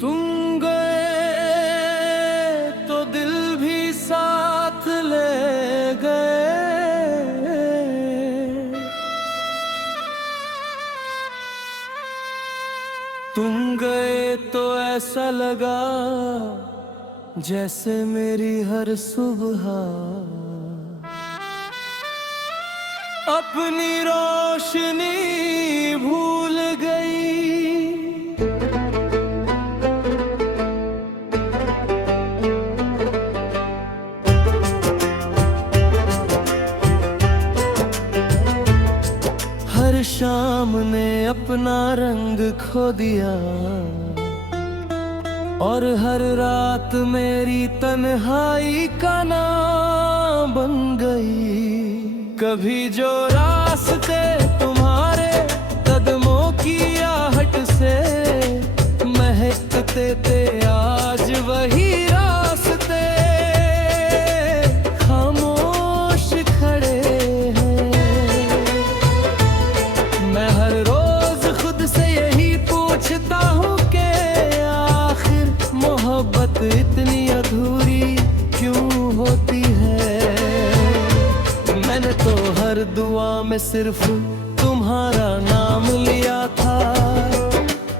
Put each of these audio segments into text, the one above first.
तुम गए तो दिल भी साथ ले गए। तुम गए तो ऐसा लगा जैसे मेरी हर सुबह अपनी रोशनी भूल गई। हर शाम ने अपना रंग खो दिया और हर रात मेरी तन्हाई का नाम बन गई। कभी जो रास्ते तुम्हारे कदमों की आहट से महकते थे, आज वही रास्ते खामोश खड़े हैं। मैं हर रोज खुद से यही पूछता हूँ कि आखिर मोहब्बत इतनी अधूरी क्यों होती है। मैंने तो हर दुआ में सिर्फ तुम्हारा नाम लिया था,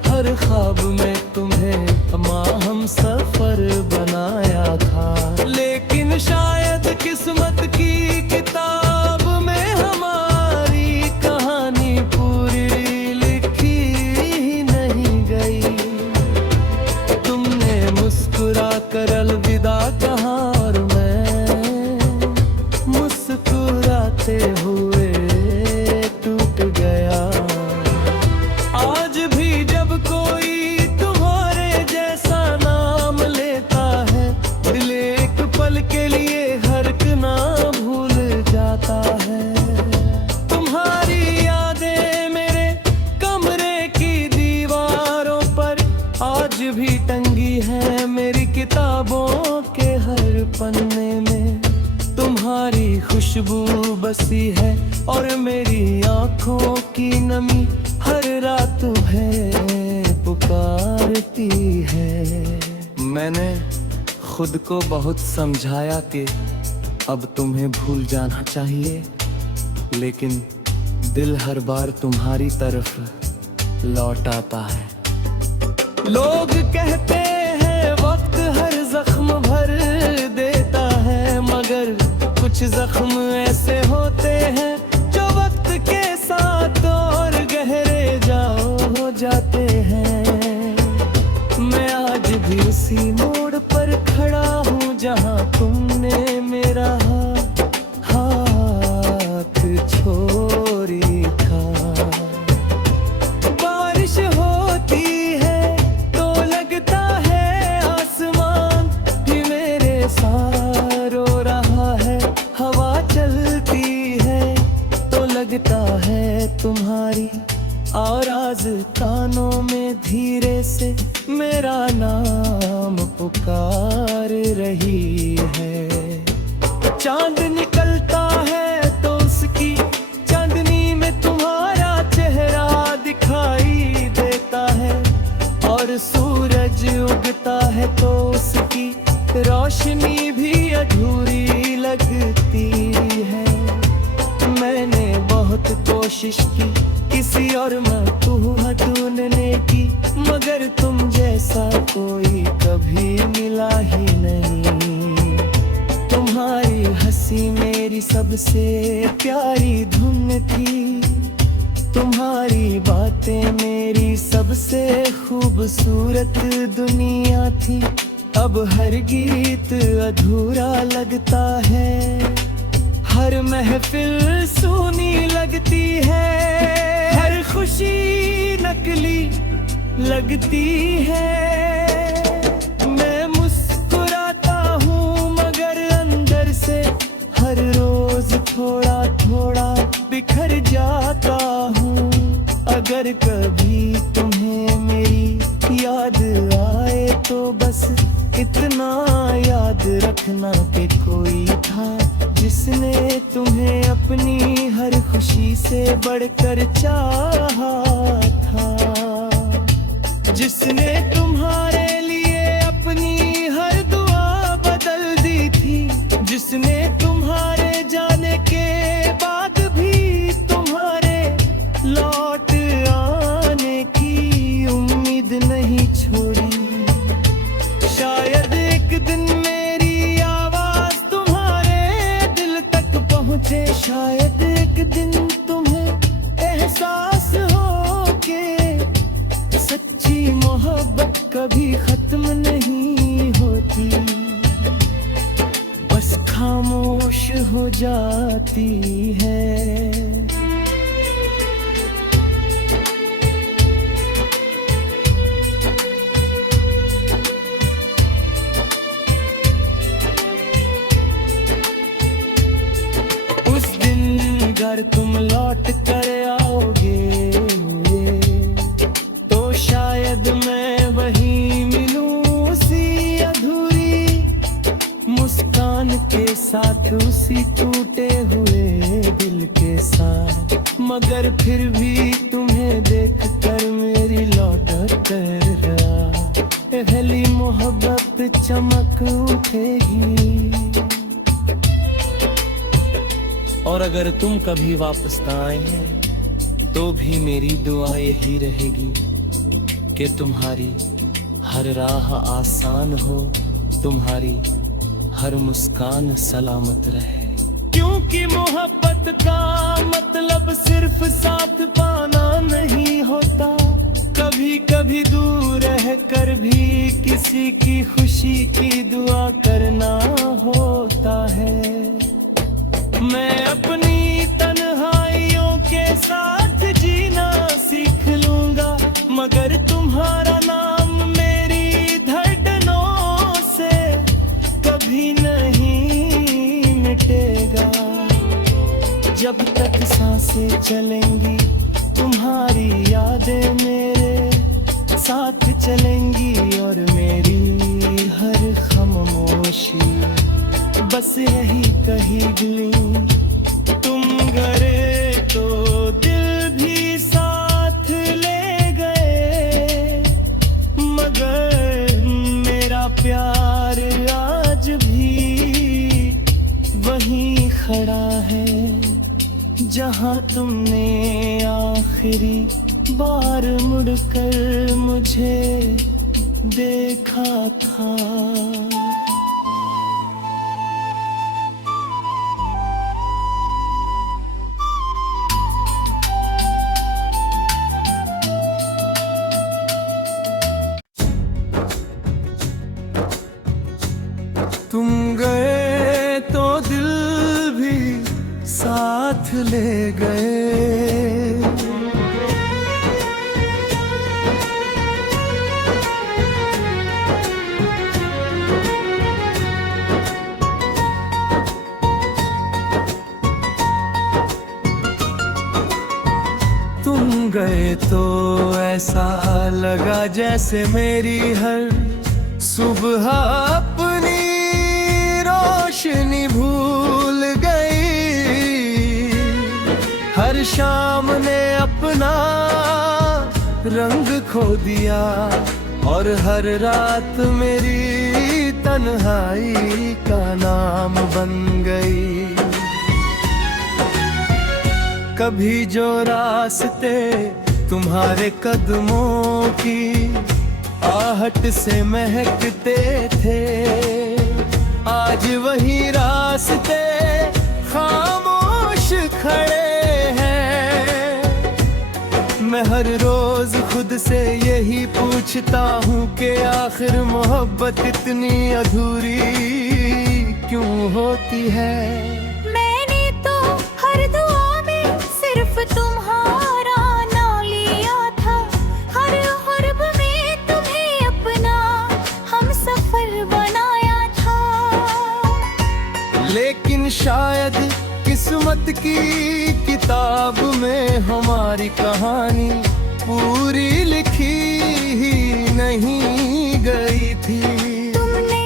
हर ख्वाब में तुम्हें हम सफर बनाया था। लेकिन शायद किस्मत की किताब में हमारी कहानी पूरी लिखी ही नहीं गई। तुमने मुस्कुरा कर अलविदा कहा और मुस्कुराते हुए टूट गया। आज भी जब कोई तुम्हारे जैसा नाम लेता है, दिल एक पल के लिए हर एक ना भूल जाता है। तुम्हारी यादें मेरे कमरे की दीवारों पर आज भी टंगी है, मेरी किताबों के हर पन्ने में तुम्हारी खुशबू बसी है और मेरी आंखों की नमी हर रात तुम्हें पुकारती है। मैंने खुद को बहुत समझाया कि अब तुम्हें भूल जाना चाहिए, लेकिन दिल हर बार तुम्हारी तरफ लौट आता है। लोग कहते हैं वक्त हर जख्म भर देता है, मगर कुछ जख्म ऐसे होते हैं जो वक्त के साथ और गहरे हो जाते हैं। मैं आज भी उसी मोड़ पर खड़ा हूँ जहाँ तुमने मेरा हाथ छोड़ी था। बारिश होती है तो लगता है आसमान भी मेरे साथ रो रहा है, हवा चलती है तो लगता है तुम्हारी आवाज़ कानों में धीरे से मेरा नाम पुकार रही है। चांद निकलता है तो उसकी चांदनी में तुम्हारा चेहरा दिखाई देता है, और सूरज उगता है तो उसकी रोशनी भी अधूरी लगती है। मैंने बहुत कोशिश की किसी और मखलूक ढूंढने की, मगर तुम जैसा कोई कभी मिला ही नहीं। तुम्हारी हंसी मेरी सबसे प्यारी धुन थी, तुम्हारी बातें मेरी सबसे खूबसूरत दुनिया थी। अब हर गीत अधूरा लगता है, हर महफिल सूनी लगती है, हर खुशी नकली लगती है। मैं मुस्कुराता हूँ मगर अंदर से हर रोज थोड़ा थोड़ा बिखर जाता हूँ। अगर कभी तुम्हें मेरी याद आए तो बस इतना याद रखना कि कोई था जिसने तुम्हें अपनी हर खुशी से बढ़कर चाहा था। जिसने तुम्हारे लिए अपनी हर दुआ बदल दी थी, जिसने तुम्हारे जाने के बाद भी तुम्हारे लौट आने की उम्मीद नहीं छोड़ी। शायद एक दिन मेरी आवाज तुम्हारे दिल तक पहुंचे, शायद एक दिन तुम्हें एहसास हो के सच्ची मोहब्बत कभी खत्म नहीं होती, बस खामोश हो जाती है। उस दिन अगर तुम लौट कर आओगे तो शायद मैं वही मिलूं, उसी अधूरी मुस्कान के साथ, उसी टूटे हुए दिल के साथ। मगर फिर भी तुम्हें देखकर मेरी लौटत पहली मोहब्बत चमक उठेगी। और अगर तुम कभी वापस ना आए तो भी मेरी दुआ यही रहेगी कि तुम्हारी हर राह आसान हो, तुम्हारी हर मुस्कान सलामत रहे। क्योंकि मोहब्बत का मतलब सिर्फ साथ पाना नहीं होता, कभी कभी दूर रह कर भी किसी की खुशी की दुआ करना होता है। मैं अपनी तन्हाइयों के साथ जीना सीख लूंगा, मगर तुम्हारा नाम मेरी धड़कनों से कभी नहीं मिटेगा। जब तक सांसें चलेंगी तुम्हारी यादें मेरे साथ चलेंगी, और मेरी हर खामोशी बस यही कहेगी, तुम गए तो दिल भी साथ ले गए, मगर मेरा प्यार आज भी वहीं खड़ा है जहां तुमने आखिरी बार मुड़कर मुझे देखा था। तुम गए तो दिल भी साथ ले गए, तुम गए तो ऐसा लगा जैसे मेरी हर सुबह अपनी रोशनी भूल गई। हर शाम ने अपना रंग खो दिया, और हर रात मेरी तन्हाई का नाम बन गई। कभी जो रास्ते तुम्हारे कदमों की आहट से महकते थे, आज वही रास्ते खामोश खड़े हैं। मैं हर रोज खुद से यही पूछता हूँ कि आखिर मोहब्बत इतनी अधूरी क्यों होती है। मैंने तो हर दुआ में सिर्फ तुम्हारा नाम लिया था, हर खुर्ब में तुम्हें अपना हम सफर बनाया था। लेकिन शायद किस्मत की किताब में हमारी कहानी पूरी लिखी ही नहीं गई थी। तुमने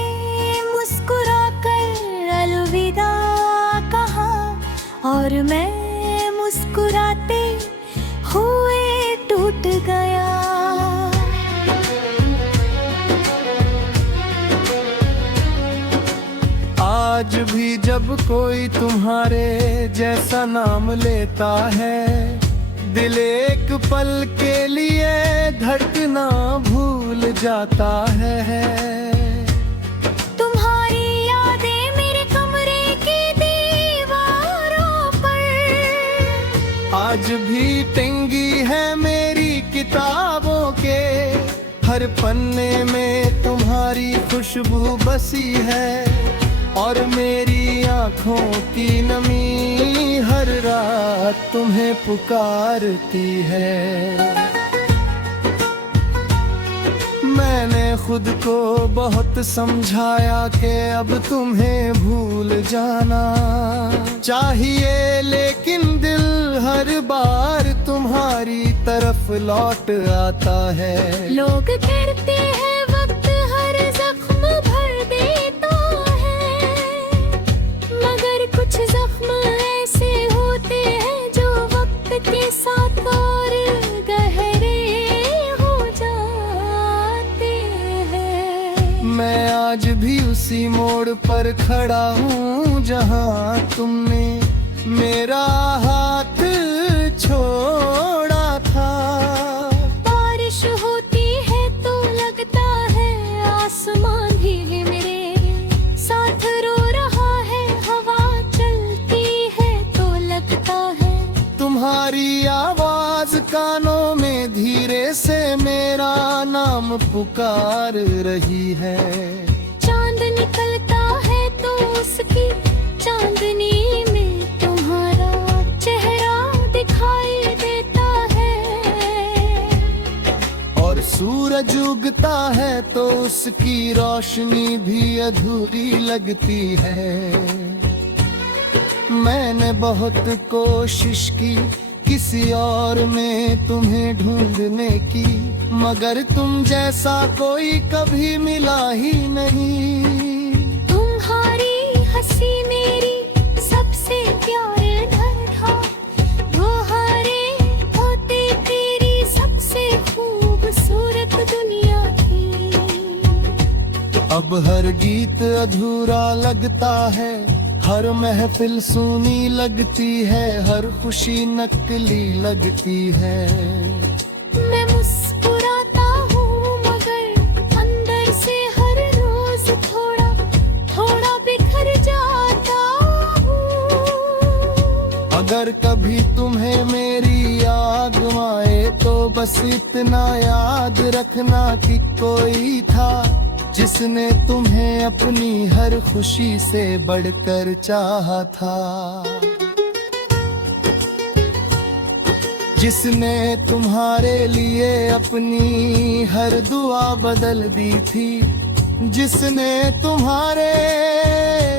मुस्कुराकर अलविदा कहा, और मैं मुस्कुराते हुए टूट गया। आज भी जब कोई तुम्हारे जैसा नाम लेता है, दिल एक पल के लिए धड़कना भूल जाता है। तुम्हारी यादें मेरे कमरे की दीवारों पर आज भी टेंगी है मेरी किताबों के हर पन्ने में तुम्हारी खुशबू बसी है, और मेरी आँखों की नमी हर रात तुम्हें पुकारती है। मैंने खुद को बहुत समझाया कि अब तुम्हें भूल जाना चाहिए, लेकिन दिल हर बार तुम्हारी तरफ लौट आता है। लोग कहते हैं वक्त हर जख्म भर देता है, मगर कुछ जख्म ऐसे होते हैं जो वक्त के साथ और गहरे हो जाते हैं। मैं आज भी उसी मोड़ पर खड़ा हूँ जहाँ तुमने मेरा हाथ छोड़ा था। बारिश होती है तो लगता है आसमान भी मेरे साथ रो रहा है, हवा चलती है तो लगता है तुम्हारी आवाज कानों में धीरे से मेरा नाम पुकार रही है। चांद निकलता है तो उसकी चांदनी में तुम्हारा चेहरा दिखाई देता है, और सूरज उगता है तो उसकी रोशनी भी अधूरी लगती है। मैंने बहुत कोशिश की किसी और में तुम्हें ढूंढने की, मगर तुम जैसा कोई कभी मिला ही नहीं। तुम्हारी हंसी मेरी सबसे प्यारे घर था, तुम्हारे होते तेरी सबसे खूबसूरत दुनिया थी। अब हर गीत अधूरा लगता है, हर महफिल सूनी लगती है, हर खुशी नकली लगती है। मैं मुस्कुराता हूँ मगर अंदर से हर रोज थोड़ा थोड़ा बिखर जाता हूँ। अगर कभी तुम्हें मेरी याद आए तो बस इतना याद रखना कि कोई था जिसने तुम्हें अपनी हर खुशी से बढ़कर चाहा था, जिसने तुम्हारे लिए अपनी हर दुआ बदल दी थी, जिसने तुम्हारे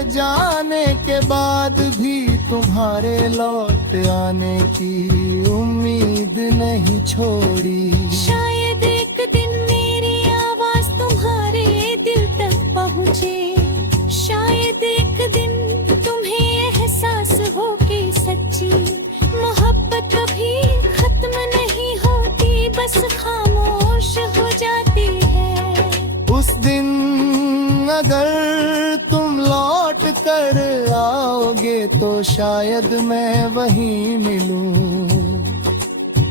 जाने के बाद भी तुम्हारे लौट आने की उम्मीद नहीं छोड़ी। शायद एक दिन मेरी आवाज तुम्हारे दिल तक पहुँचे, शायद एक दिन तुम्हें एहसास हो कि सच्ची मोहब्बत कभी खत्म नहीं होती, बस खामोश हो जाती है। उस दिन अगर तुम लौट कर आओगे तो शायद मैं वहीं मिलूं,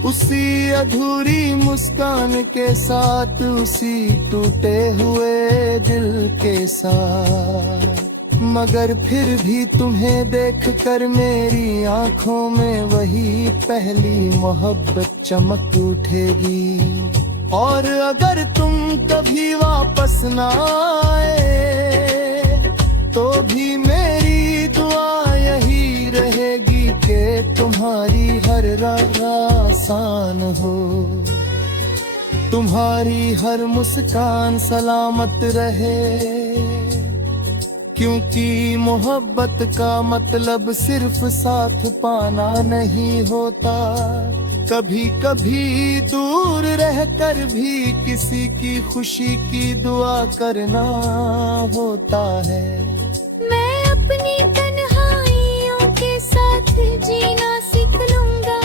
उसी अधूरी मुस्कान के साथ, उसी टूटे हुए दिल के साथ। मगर फिर भी तुम्हें देखकर मेरी आंखों में वही पहली मोहब्बत चमक उठेगी। और अगर तुम कभी वापस ना आए तो भी मेरी दुआ यही रहेगी कि तुम्हारी हर राह आसान हो, तुम्हारी हर मुस्कान सलामत रहे, क्योंकि मोहब्बत का मतलब सिर्फ साथ पाना नहीं होता, कभी कभी दूर रहकर भी किसी की खुशी की दुआ करना होता है। मैं अपनी तन्हाइयों के साथ जीना सीख लूंगा,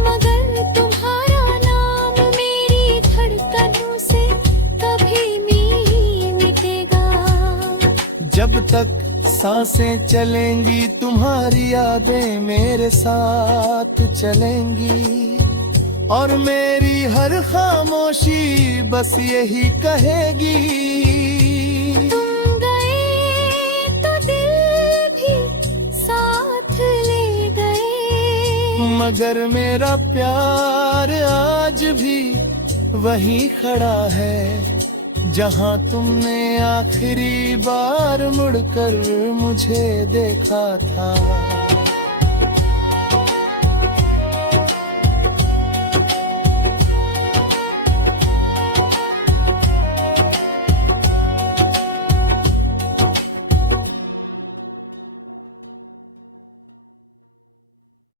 मगर तुम्हारा नाम मेरी धड़कनों से कभी नहीं मिटेगा। जब तक सांसें चलेंगी तुम्हारी यादें मेरे साथ चलेंगी, और मेरी हर खामोशी बस यही कहेगी, तुम गए तो दिल भी साथ ले गए। मगर मेरा प्यार आज भी वही खड़ा है जहां तुमने आखिरी बार मुड़कर मुझे देखा था।